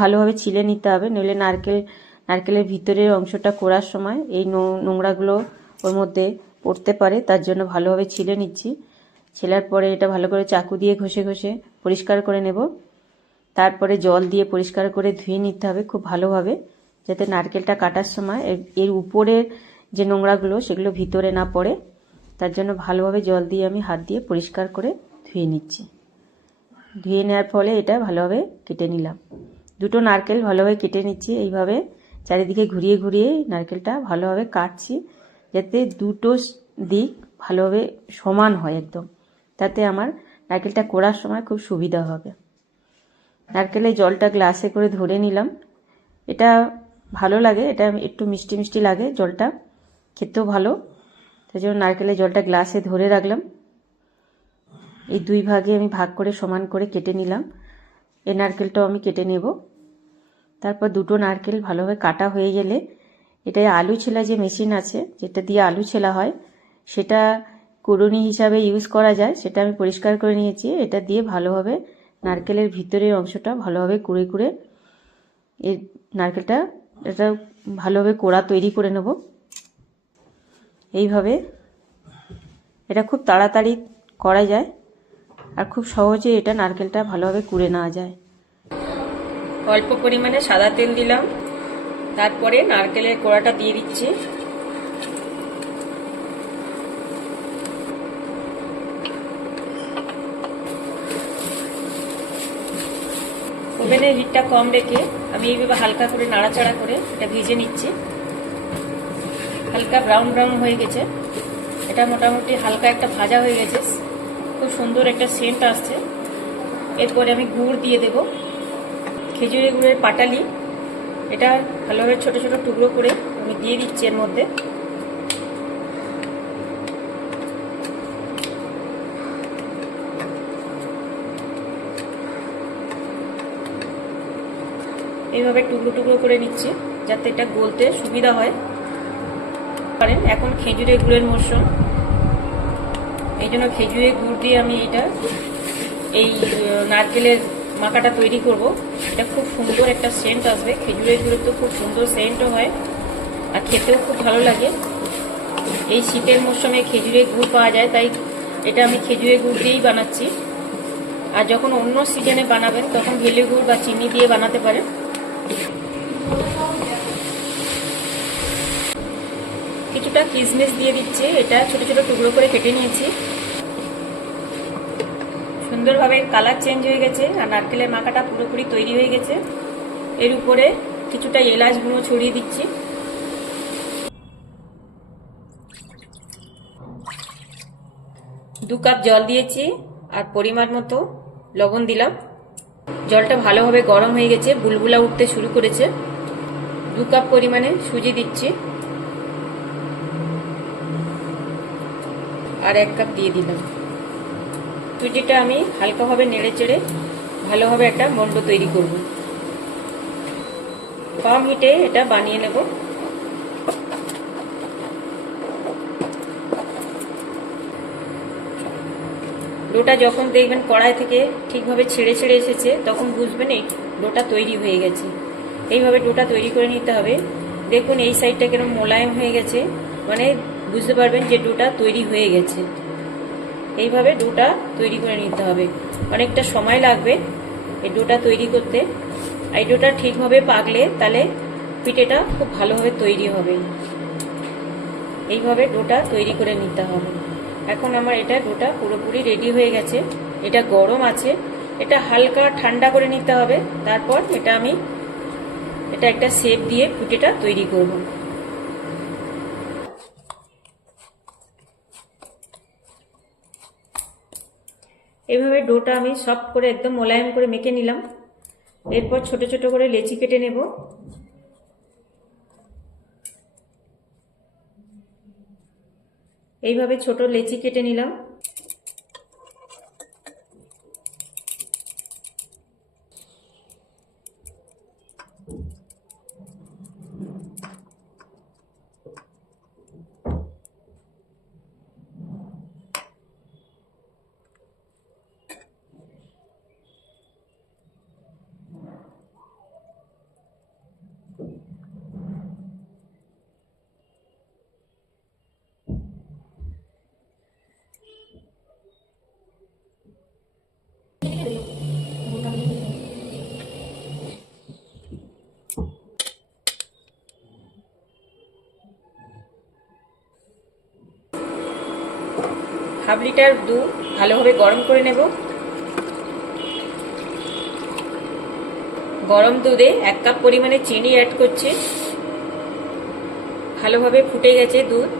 ভালোভাবে ছিলে নিতে হবে, নইলে নারকেলের ভিতরের অংশটা কোড়ার সময় এই নোংরাগুলো ওর মধ্যে পড়তে পারে। তার জন্য ভালোভাবে ছিলে নিচ্ছি। ছেলার পরে এটা ভালো করে চাকু দিয়ে ঘষে ঘষে পরিষ্কার করে নেব। তারপরে জল দিয়ে পরিষ্কার করে ধুয়ে নিতে হবে খুব ভালোভাবে, যাতে নারকেলটা কাটার সময় এর উপরের যে নোংরাগুলো সেগুলো ভিতরে না পড়ে। তার জন্য ভালোভাবে জল দিয়ে আমি হাত দিয়ে পরিষ্কার করে ধুয়ে নিচ্ছি। ধুয়ে নেওয়ার ফলে এটা ভালোভাবে কেটে নিলাম। দুটো নারকেল ভালোভাবে কেটে নিচ্ছি। এইভাবে চারিদিকে ঘুরিয়ে ঘুরিয়ে নারকেলটা ভালোভাবে কাটছি, যাতে দুটো দিক ভালোভাবে সমান হয় একদম। তাতে আমার নারকেলটা কোড়ার সময় খুব সুবিধা হবে। নারকেলের জলটা গ্লাসে করে ধরে নিলাম। এটা ভালো লাগে, এটা একটু মিষ্টি মিষ্টি লাগে, জলটা খেতেও ভালো। তাই জন্য নারকেলের জলটা গ্লাসে ধরে রাখলাম। এই দুই ভাগে আমি ভাগ করে সমান করে কেটে নিলাম। এই নারকেলটাও আমি কেটে নেব। তারপর দুটো নারকেল ভালোভাবে কাটা হয়ে গেলে এটাই আলু ছেলা যে মেশিন আছে, যেটা দিয়ে আলু ছেলা হয়, সেটা কুড়ুনি হিসাবে ইউজ করা যায়। সেটা আমি পরিষ্কার করে নিয়েছি। এটা দিয়ে ভালোভাবে নারকেলের ভিতরের অংশটা ভালোভাবে কুড়ে কুড়ে এই নারকেলটা এটা ভালোভাবে কোড়া তৈরি করে নেব। এইভাবে এটা খুব তাড়াতাড়ি করা যায় আর খুব সহজে এটা নারকেলটা ভালোভাবে কুড়ে নেওয়া যায়। অল্প পরিমাণে সাদা তেল দিলাম, তারপরে নারকেলের কোড়াটা দিয়ে দিচ্ছি। ওভেনের হিটটা কম রেখে আমি এইভাবে হালকা করে নাড়াচাড়া করে এটা ভেজে নিচ্ছি। হালকা ব্রাউন ব্রাউন হয়ে গেছে, এটা মোটামুটি হালকা একটা ভাজা হয়ে গেছে, খুব সুন্দর একটা সেন্ট আসছে। এরপরে আমি গুড় দিয়ে দেব, খেজুরের গুড়ের পাটালি। এটা ভালোভাবে ছোট ছোট টুকরো করে আমি দিয়ে দিচ্ছি এর মধ্যে। এইভাবে টুকরো টুকরো করে নিচ্ছি যাতে এটা গলতে সুবিধা হয়। পারেন এখন খেজুরের গুড়ের মরশুম, এই জন্য খেজুরের গুড় দিয়ে আমি এই নারকেলের মাখাটা তৈরি করব। এটা খুব সুন্দর একটা সেন্ট আসবে। খেজুরের গুড়ের তো খুব সুন্দর সেন্টও হয় আর খেতেও খুব ভালো লাগে। এই শীতের মরশুমে খেজুরের গুড় পাওয়া যায়, তাই এটা আমি খেজুরের গুড় দিয়েই বানাচ্ছি। আর যখন অন্য সিজনে বানাবেন তখন ভেলি গুড় বা চিনি দিয়ে বানাতে পারেন। কিছুটা কিশমিশ দিয়ে দিচ্ছি, এটা ছোট ছোট টুকরো করে কেটে নিয়েছি। সুন্দরভাবে কালার চেঞ্জ হয়ে গেছে আর নারকেলের মাখাটা পুরোপুরি তৈরি হয়ে গেছে। এর উপরে কিছুটা এলাচ গুঁড়ো ছড়িয়ে দিচ্ছি। দু কাপ জল দিয়েছি আর পরিমাণ মতো লবণ দিলাম। জলটা ভালোভাবে গরম হয়ে গেছে, বুলবুলা উঠতে শুরু করেছে। 2 কাপ পরিমাণে সুজি দিচ্ছি আর 1 কাপ দিয়ে দিলাম। সুজিটা আমি হালকাভাবে নেড়ে চেড়ে ভালোভাবে একটা মন্ড তৈরি করব। কম হিটে এটা বানিয়ে নেব। ডোটা যখন দেখবেন কড়াই থেকে ঠিকভাবে ছেড়ে ছেড়ে এসেছে, তখন বুঝবেন এই ডোটা তৈরি হয়ে গেছে। এইভাবে ডোটা তৈরি করে নিতে হবে। দেখুন এই সাইডটা কেরকম মোলায়েম হয়ে গেছে, মানে বুঝতে পারবেন যে ডোটা তৈরি হয়ে গেছে। এইভাবে ডোটা তৈরি করে নিতে হবে। অনেকটা সময় লাগবে এই ডোটা তৈরি করতে। এই ডোটা ঠিকভাবে পাকলে তাহলে পিঠেটা খুব ভালোভাবে তৈরি হবে। এইভাবে ডোটা তৈরি করে নিতে হবে। এখন আমার এটা ডোটা পুরোপুরি রেডি হয়ে গেছে। এটা গরম আছে, এটা হালকা ঠান্ডা করে নিতে হবে। তারপর আমি একটা শেপ দিয়ে পিঠেটা তৈরি করব। এইভাবে ডোটা আমি সফট করে একদম মোলায়েম করে মেখে নিলাম। এরপর ছোট ছোট করে লেচি কেটে নেব। এইভাবে ছোট লেচি কেটে নিলাম। হাফ লিটার দুধ ভালোভাবে গরম করে নেব। গরম দুধে 1 কাপ পরিমাণে চিনি অ্যাড করছি। ভালোভাবে ফুটে গেছে দুধ।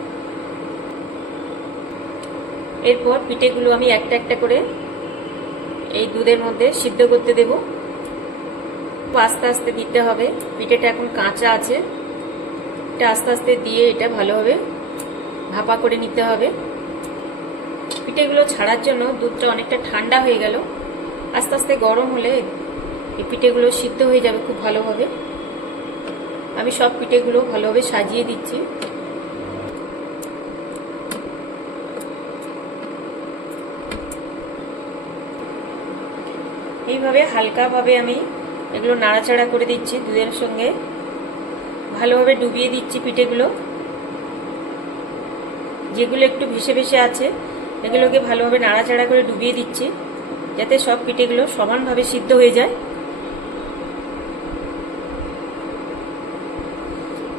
এরপর পিঠেগুলো আমি একটা একটা করে এই দুধের মধ্যে সিদ্ধ করতে দেব। আস্তে আস্তে দিতে হবে, পিঠেটা এখন কাঁচা আছে। এটা আস্তে আস্তে দিয়ে এটা ভালোভাবে ভাপা করে নিতে হবে। পিঠেগুলো ছাড়ার জন্য দুধটা অনেকটা ঠান্ডা হয়ে গেল। আস্তে আস্তে গরম হলে এই পিঠেগুলো সিদ্ধ হয়ে যাবে খুব ভালোভাবে। আমি সব পিঠেগুলো ভালোভাবে সাজিয়ে দিচ্ছি। এইভাবে হালকাভাবে আমি এগুলো নাড়াচাড়া করে দিচ্ছি, দুধের সঙ্গে ভালোভাবে ডুবিয়ে দিচ্ছি পিঠেগুলো। যেগুলো একটু ভেসে ভেসে আছে এগুলোকে ভালোভাবে নাড়াচাড়া করে ডুবিয়ে দিচ্ছি, যাতে সব পিঠেগুলো সমানভাবে সিদ্ধ হয়ে যায়।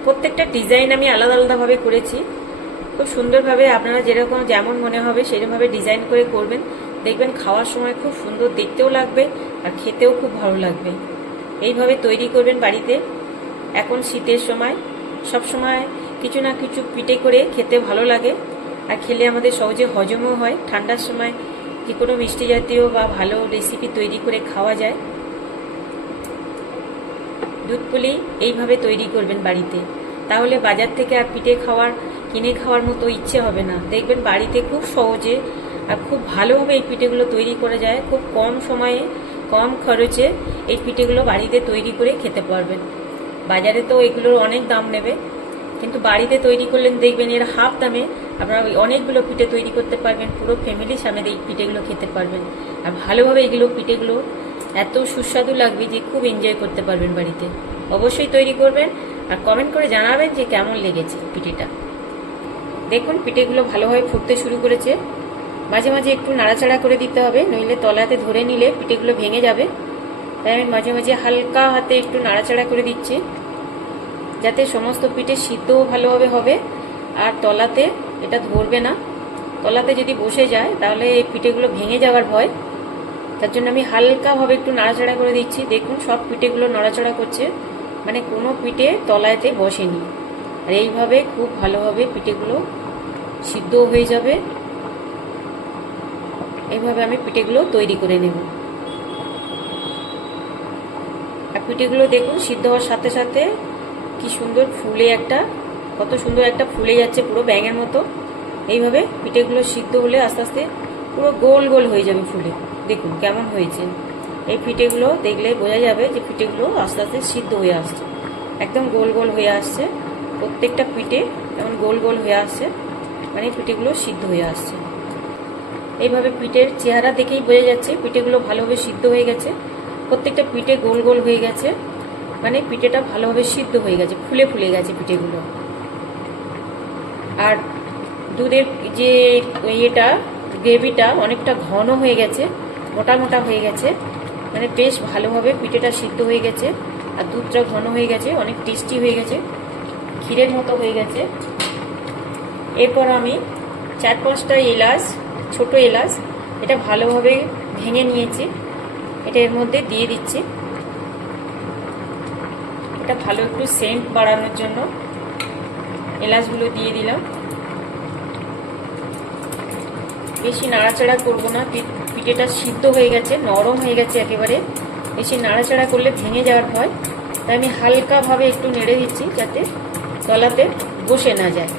প্রত্যেকটা ডিজাইন আমি আলাদা আলাদাভাবে করেছি। খুব সুন্দরভাবে আপনারা যেমন মনে হবে সেরকমভাবে ডিজাইন করে করবেন। দেখবেন খাওয়ার সময় খুব সুন্দর দেখতেও লাগবে আর খেতেও খুব ভালো লাগবে। এইভাবে তৈরি করবেন বাড়িতে। এখন শীতের সময় সব সময় কিছু না কিছু পিঠে করে খেতে ভালো লাগে, আর খেলে আমাদের সহজে হজমও হয়। ঠান্ডার সময় যে কোনো মিষ্টি জাতীয় বা ভালো রেসিপি তৈরি করে খাওয়া যায়। দুধ পুলি এইভাবে তৈরি করবেন বাড়িতে, তাহলে বাজার থেকে আর পিঠে কিনে খাওয়ার মতো ইচ্ছে হবে না। দেখবেন বাড়িতে খুব সহজে আর খুব ভালোভাবে এই পিঠেগুলো তৈরি করা যায়। খুব কম সময়ে কম খরচে এই পিঠেগুলো বাড়িতে তৈরি করে খেতে পারবেন। বাজারে তো এগুলোর অনেক দাম নেবে, কিন্তু বাড়িতে তৈরি করলেন দেখবেন এর হাফ দামে আপনারা অনেকগুলো পিঠে তৈরি করতে পারবেন। পুরো ফ্যামিলির সামনে এই পিঠেগুলো খেতে পারবেন, আর ভালোভাবে পিঠেগুলো এত সুস্বাদু লাগবে যে খুব এনজয় করতে পারবেন বাড়িতে। অবশ্যই তৈরি করবেন আর কমেন্ট করে জানাবেন যে কেমন লেগেছে পিঠেটা। দেখুন পিঠেগুলো ভালোভাবে ফুটতে শুরু করেছে। মাঝে মাঝে একটু নাড়াচাড়া করে দিতে হবে, নইলে তলাতে ধরে নিলে পিঠেগুলো ভেঙে যাবে। তাই আমি মাঝে মাঝে হালকা হাতে একটু নাড়াচাড়া করে দিচ্ছি, যাতে সমস্ত পিঠে সিদ্ধও ভালোভাবে হবে আর তলাতে এটা ধরবে না। তলাতে যদি বসে যায় তাহলে এই পিঠেগুলো ভেঙে যাওয়ার ভয়। তার জন্য আমি হালকাভাবে একটু নাড়াচাড়া করে দিচ্ছি। দেখুন সব পিঠেগুলো নাড়াচাড়া করছে, মানে কোনো পিঠে তলাতে বসেনি। আর এইভাবে খুব ভালোভাবে পিঠেগুলো সিদ্ধ হয়ে যাবে। এইভাবে আমি পিঠেগুলো তৈরি করে নেব। আর পিঠেগুলো দেখুন সিদ্ধ হওয়ার সাথে সাথে কি সুন্দর কত সুন্দর একটা ফুলে যাচ্ছে, পুরো ব্যাঙের মতো। এইভাবে পিঠেগুলো সিদ্ধ হলে আস্তে আস্তে পুরো গোল গোল হয়ে যাবে ফুলে। দেখুন কেমন হয়েছে। এই পিঠেগুলো দেখলে বোঝা যাবে যে পিঠেগুলো আস্তে আস্তে সিদ্ধ হয়ে আসছে, একদম গোল গোল হয়ে আসছে। প্রত্যেকটা পিঠে যেমন গোল গোল হয়ে আসছে, মানে পিঠেগুলো সিদ্ধ হয়ে আসছে। এইভাবে পিঠের চেহারা দেখেই বোঝা যাচ্ছে পিঠেগুলো ভালোভাবে সিদ্ধ হয়ে গেছে। প্রত্যেকটা পিঠে গোল গোল হয়ে গেছে, মানে পিঠেটা ভালোভাবে সিদ্ধ হয়ে গেছে, ফুলে ফুলে গেছে পিঠেগুলো। আর দুধের যে গ্রেভিটা অনেকটা ঘন হয়ে গেছে, মোটা মোটা হয়ে গেছে, মানে বেশ ভালোভাবে পিঠেটা সিদ্ধ হয়ে গেছে। আর দুধটা ঘন হয়ে গেছে, অনেক টেস্টি হয়ে গেছে, ক্ষীরের মতো হয়ে গেছে। এরপর আমি 4-5টা এলাচ, ছোট এলাচ, এটা ভালোভাবে ভেঙে নিয়েছি, এটা এর মধ্যে দিয়ে দিচ্ছি। এটা ভালো একটু সেন্ট বাড়ানোর জন্য এলাচগুলো দিয়ে দিলাম। বেশি নাড়াচাড়া করব না, পিঠেটা সিদ্ধ হয়ে গেছে, নরম হয়ে গেছে একেবারে। বেশি নাড়াচাড়া করলে ভেঙে যাওয়ার ভয়, তাই আমি হালকাভাবে একটু নেড়ে দিচ্ছি যাতে তলাতে বসে না যায়।